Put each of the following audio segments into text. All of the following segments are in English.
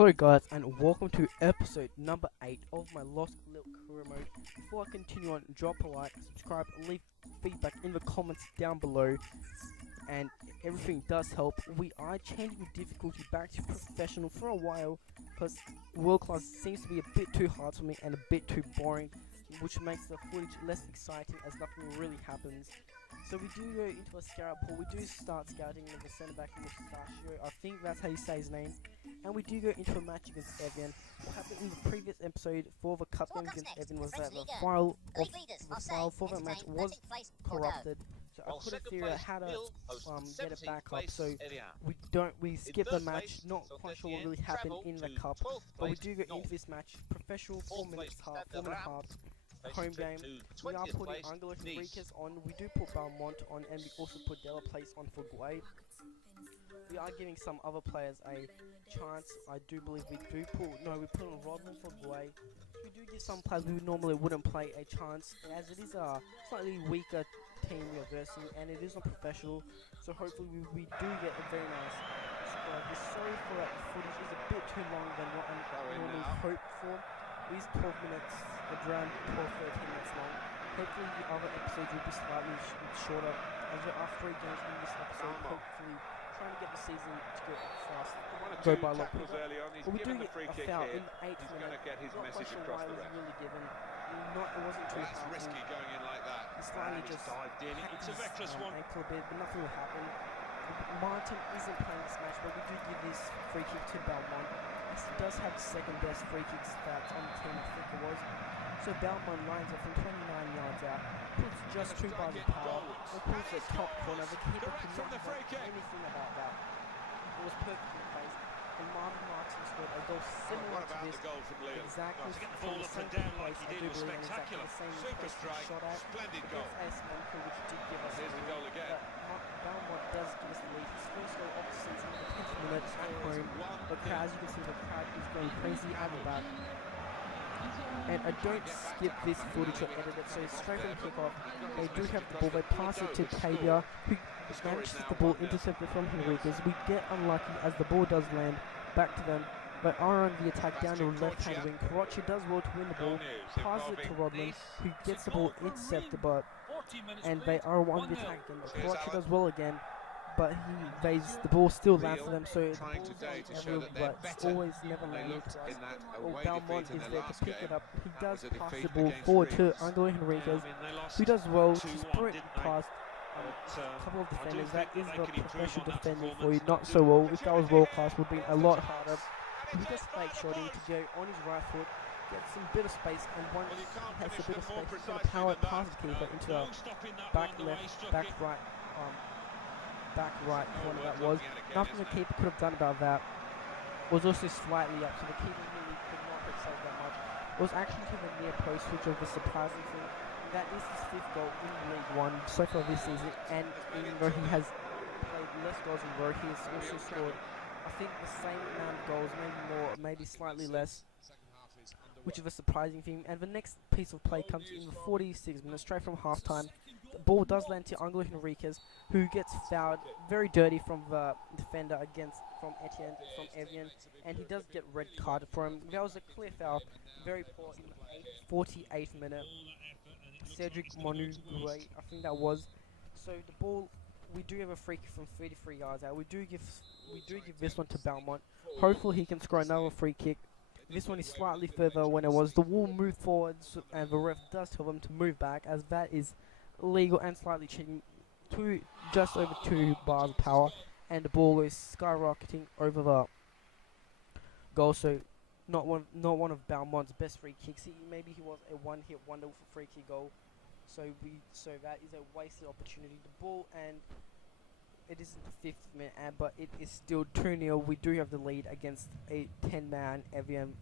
Hello guys and welcome to episode number 8 of my Losc Lille career mode. Before I continue on, drop a like, subscribe, and leave feedback in the comments down below, and everything does help. We are changing the difficulty back to professional for a while because world class seems to be a bit too hard for me and a bit too boring, which makes the footage less exciting as nothing really happens. So we do go into a scout pool. We do start scouting with the centre back Mustachio. I think that's how you say his name. And we do go into a match against Evian. What happened in the previous episode for the cup game against Evian was that the file for the match was corrupted. So I couldn't figure out how to get it back up. So we skip the match. Not quite sure what really happened in the cup, but we do go into this match. Professional 4 minute half. Home game. We are putting Angelo Henriquez on. We do put Belmont on, and we also put Della Place on for Guay. We are giving some other players a chance. I do believe we do put on Rodman for Guay. We do give some players who normally wouldn't play a chance, as it is a slightly weaker team we are versing, and it is not professional. So hopefully we do get a very nice score. Sorry for that footage is a bit too long than what I normally hope for. These 12 minutes, around 12-13 minutes long. Hopefully the other episodes will be slightly shorter, as there are 3 games in this episode. Hopefully trying to get the season to go fast, go by a lot quicker. But we do get a foul in the 8th minute. Not quite sure why it was really given. It wasn't too hard. Risky going in like that. He slightly just hacked his ankle a bit, but nothing will happen. Martin isn't playing this match, but we do give this free kick to Belmont. He does have the second best free kick stats on the team, I think it was. So Belmont lines up from 29 yards out, puts just 2 bars of power, and pulls the top corner. The keeper could not have done anything about that. It was perfectly placed, and Marvin Martin scored a goal similar to this, exactly from the same place, I do believe, and exactly the same place he shot at against AS Monaco, which did give us a goal again. Belmont does give us the lead. His first goal of the season in the 10th minute at home. But as you can see, the crowd is going crazy out of that. And I don't skip this footage or edit it, so straight from kickoff, they do have the ball. They pass it to Tavia, who manages the ball intercepted from Henriquez. We get unlucky as the ball does land back to them. But are on the attack down the left-hand wing. Karachi does well to win the ball, passes it to Rodman, who gets the ball intercepted, and they are on the attack again. Karachi does well again, but the ball still lands to them, so the ball's everywhere, but it's always never landing to us. Belmont is there to pick it up. He does pass the ball forward to Angelo Henriquez, who does well to sprint past a couple of defenders. That is the professional defending for you, not so well. If that was world class, would be a lot harder. He just fake shotting to go on his right foot, get some bit of space, and once he has a bit of space, he's going to power it past the keeper into a back left, back right corner that was. Nothing the keeper could have done about that. Was also slightly up, so the keeper really could not have saved that much. It was actually to the near post, which was the surprising thing. That is his 5th goal in League One so far this season, and even though he has played less goals in a row, he has also scored, I think, the same amount of goals, maybe more, maybe slightly less, which is a surprising thing. And the next piece of play comes in the 46 minutes, straight from halftime. The ball does land to Angelo Henriquez, who gets fouled very dirty from the defender from Etienne, from Evian, and he does get red carded for him. That was a clear foul, very poor in the 48th minute. Cedric Monu, I think that was. So the ball, we do have a free kick from 33 yards out. We do give this one to Belmont. Hopefully he can score another free kick. This one is slightly further when it was. The wall moved forwards, and the ref does tell them to move back, as that is illegal and slightly cheating. Just over 2 bars of power, and the ball goes skyrocketing over the goal. So not one of Belmont's best free kicks. Maybe he was a one-hit wonder with a free kick goal. So that is a wasted opportunity. The ball, and it is the 5th minute, but it is still 2-0. We do have the lead against a 10-man Evian.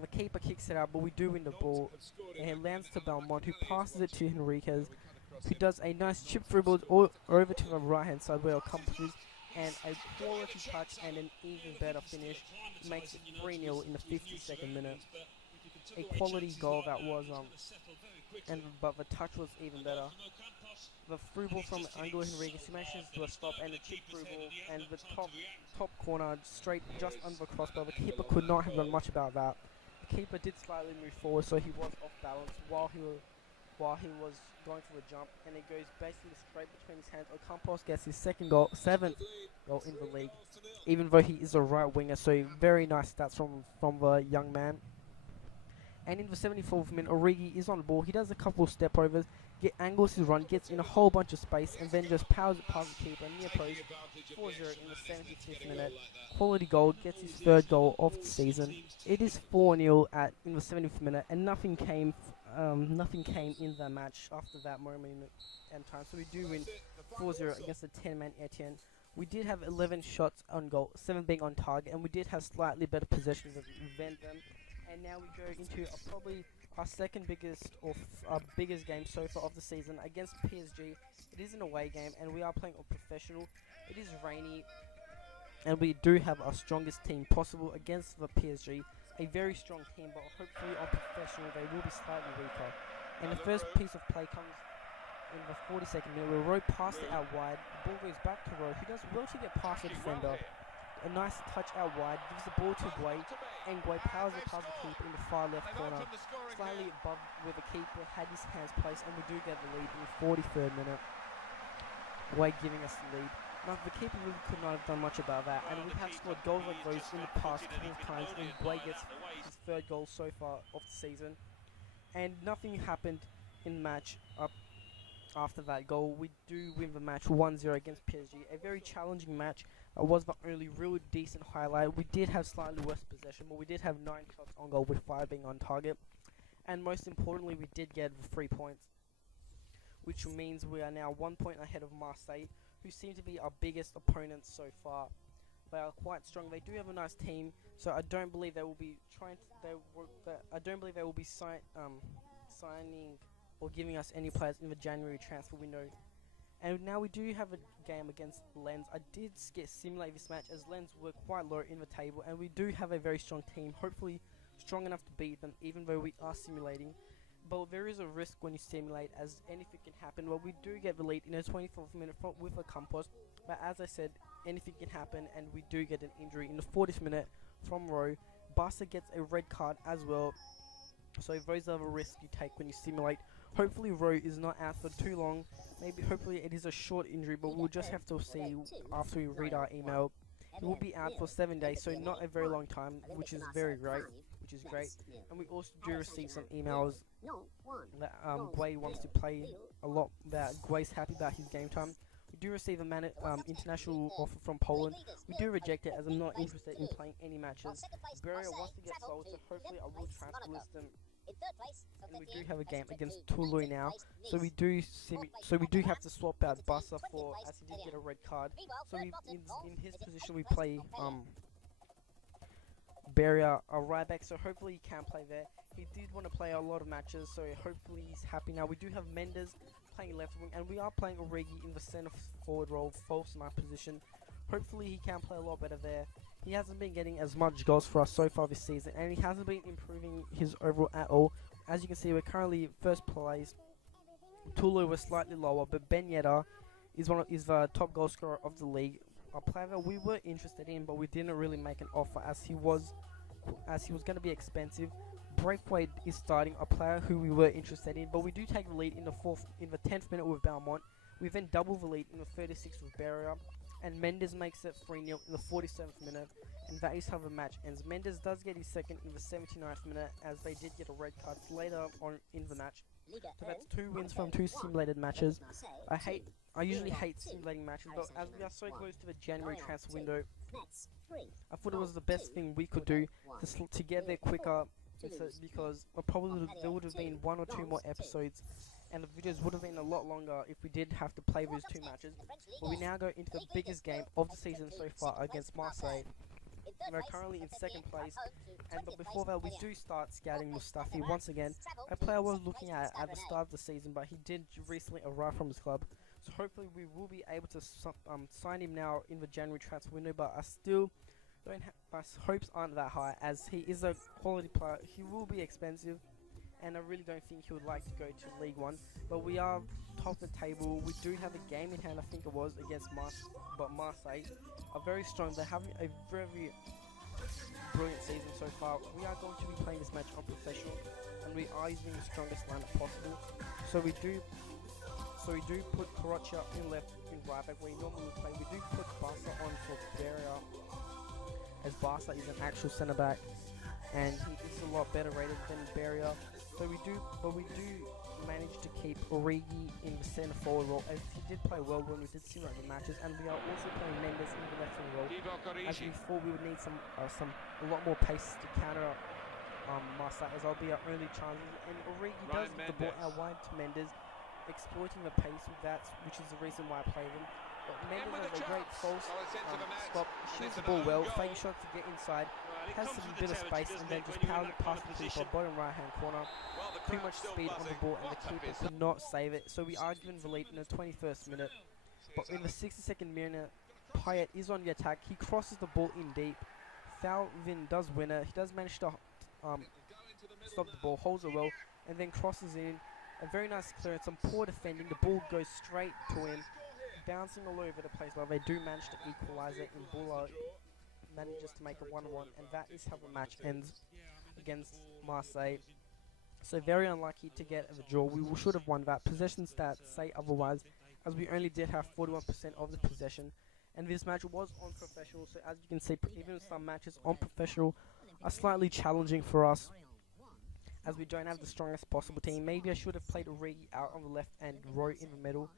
The keeper kicks it out, but we do win the ball, and it lands to Belmont, who passes it to Henriquez, who does a nice chip dribble over to the right-hand side where it accomplishes, and a quality touch and an even better finish makes it 3-0 in the 52nd minute. A quality goal that was, but the touch was even better. The through ball from Angelo Henriquez, he manages to do a stop and a chip through ball, and the top corner straight just under the crossbar. The keeper could not have done much about that. The keeper did slightly move forward, so he was off balance while he was going for the jump, and it goes basically straight between his hands. Ocampos gets his seventh goal in the league, even though he is a right winger. So very nice stats from the young man. And in the 74th minute, Origi is on the ball. He does a couple step overs, angles his run, gets in a whole bunch of space, and then just powers it past the keeper near post. 4-0 in the 75th minute. Quality goal, gets his third goal of the season. It is 4-0 in the 70th minute, and nothing came in the match after that moment and time. So we do win 4-0 against the 10-man Etienne. We did have 11 shots on goal, 7 being on target, and we did have slightly better possessions than them. And now we go into probably our second biggest or our biggest game so far of the season against PSG. It is an away game, and we are playing a professional. It is rainy, and we do have our strongest team possible against the PSG. A very strong team, but hopefully on professional they will be slightly weaker. And the first piece of play comes in the 42nd minute, where Rowe passed it out wide. The ball goes back to Rowe, who does well to get past the defender. A nice touch out wide, gives the ball to Guay, and Guay powers it past the keeper in the far left corner. Slightly above where the keeper had his hands placed, and we do get the lead in the 43rd minute. Guay giving us the lead. Now, the keeper really could not have done much about that, and we have scored goals like those in the past 12 times, and Guay gets his third goal so far of the season. And nothing happened in the match after that goal. We do win the match 1-0 against PSG. A very challenging match. Was the only real decent highlight. We did have slightly worse possession, but we did have 9 shots on goal with 5 being on target. And most importantly, we did get 3 points, which means we are now 1 point ahead of Marseille, who seem to be our biggest opponents so far. They are quite strong. They do have a nice team, so I don't believe they will be signing or giving us any players in the January transfer window. And now we do have a game against Lens. I did simulate this match as Lens were quite low in the table, and we do have a very strong team, hopefully strong enough to beat them, even though we are simulating. But there is a risk when you simulate, as anything can happen. Well, we do get the lead in the 24th minute with a Campos, but as I said, anything can happen, and we do get an injury in the 40th minute from Rowe. Barca gets a red card as well, so those are the risks you take when you simulate. Hopefully Rowe is not out for too long. Hopefully it is a short injury, but we'll just have to see after we read our email. He will be out for 7 days, so not a very long time, which is great. And we also do receive some emails that Guay wants to play a lot, that Guay's happy about his game time. We do receive a international offer from Poland. We do reject it, as I'm not interested in playing any matches. Beria wants to get sold, so hopefully I will transfer list them. And we do have a game against Toulouse now, so we do have to swap out Barca for, as he did get a red card. So in his position we play Beria, a right back, so hopefully he can play there. He did want to play a lot of matches, so hopefully he's happy now. We do have Mendes playing left wing, and we are playing Origi in the centre forward role, false 9 position. Hopefully he can play a lot better there. He hasn't been getting as much goals for us so far this season, and he hasn't been improving his overall at all. As you can see, we're currently first place. Toulouse was slightly lower, but Ben Yedder is the top goal scorer of the league. A player that we were interested in, but we didn't really make an offer as he was going to be expensive. Braithwaite is starting, a player who we were interested in, but we do take the lead in the 10th minute with Belmont. We then double the lead in the 36th with Beria, and Mendes makes it 3-0 in the 47th minute, and that is how the match ends. Mendes does get his second in the 79th minute, as they did get a red card later on in the match. So that's 2 wins from 2 simulated matches. I usually hate simulating matches, but as we are so close to the January transfer window, I thought it was the best thing we could do to get there quicker, because probably there would have been 1 or 2 more episodes, and the videos would have been a lot longer if we did have to play those 2 matches. But we now go into the biggest game of the season so far against Marseille. We're currently in 2nd place, but before that we do start scouting Mustafi once again, a player I was looking at the start of the season, but he did recently arrive from his club. So hopefully we will be able to sign him now in the January transfer window, but I still don't my hopes aren't that high, as he is a quality player. He will be expensive, and I really don't think he would like to go to League One. But we are top of the table. We do have a game in hand, I think it was, against Marseille are very strong. They're having a very brilliant season so far. We are going to be playing this match on professional, and we are using the strongest lineup possible. So we do put Karacha in left, in right back where we normally would play. We do put Barca on for Beria, as Barca is an actual centre back, and he is a lot better rated than Beria. So we do manage to keep Origi in the centre forward role, as he did play well when we did simulate the matches, and we are also playing Mendes in the left wing role, as we thought we would need a lot more pace to counter Marseille, as that'll be our only chances. And Origi does get the ball out wide to Mendes, exploiting the pace with that, which is the reason why I play them. But Mendes has a great false stop, shoots the ball well, fake shot to get inside, has a bit of space, and then just powers it past the keeper, bottom right hand corner. Too much speed on the ball, and the keeper could not save it. So we are given the lead in the 21st minute. But in the 62nd minute, Payet is on the attack. He crosses the ball in deep. Thauvin does win it. He does manage to stop the ball, holds it well, and then crosses in. A very nice clearance, some poor defending. The ball goes straight to him, bouncing all over the place. But they do manage to equalize it, and Bulla manages to make a 1-1, and that is how the match ends against Marseille. So very unlucky to get a draw. We should have won that. Possession stats say otherwise, as we only did have 41% of the possession. And this match was on professional, so as you can see, even some matches on professional are slightly challenging for us, as we don't have the strongest possible team. Maybe I should have played Origi out on the left and Roy in the middle,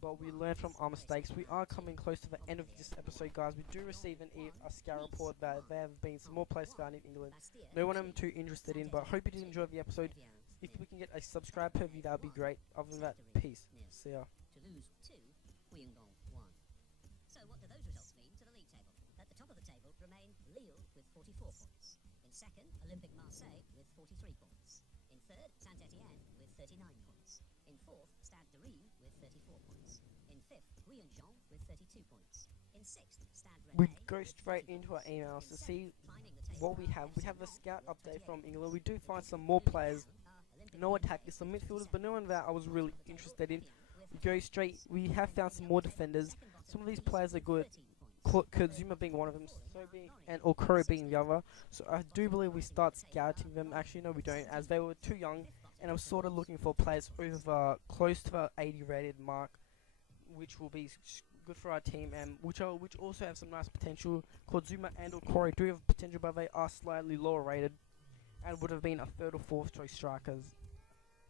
but we learned from our mistakes. We are coming close to the end of this episode, guys. We do receive a scout report that there have been some more players found in England. No one I'm too interested in, but I hope you did enjoy the episode. If we can get a subscribe per view, that would be great. Other than that, peace. See ya. So what do those results mean to the league table? At the top of the table remain Lille with 44 points. In second, Olympique Marseille with 43 points. In third, Saint-Etienne with 39 points. In fourth, Stade de Reims with 34 points. In fifth, Guyanjean with 32 points. In sixth, Stade We Rennais go straight into our emails to see what we have. We have a scout update from England. We do find some more players. No attackers, some midfielders, but no one that I was really interested in. We go straight. We have found some more defenders. Some of these players are good. Kazuma being one of them, and Okoro being the other. So I do believe we start scouting them. Actually, no, we don't, as they were too young, and I was sort of looking for players over close to the 80 rated mark, which will be good for our team, and which also have some nice potential. Kazuma and Okoro do have potential, but they are slightly lower rated, and would have been a third or fourth choice strikers.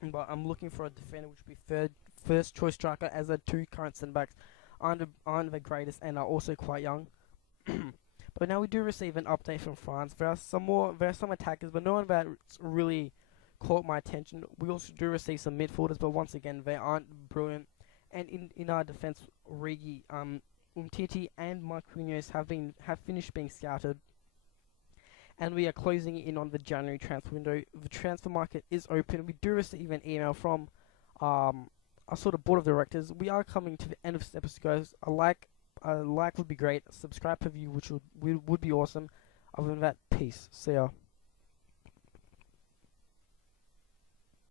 But I'm looking for a defender, which would be first choice striker, as the two current centre backs aren't the greatest and are also quite young. But now we do receive an update from France. There are some attackers, but no one that's really caught my attention. We also do receive some midfielders, but once again they aren't brilliant. And in our defence, Origi, Umtiti and Marquinhos have finished being scouted. And we are closing in on the January transfer window. The transfer market is open. We do receive an email from our sort of board of directors. We are coming to the end of this episode, guys. A like would be great. A subscribe per view, which would be awesome. Other than that, peace. See ya.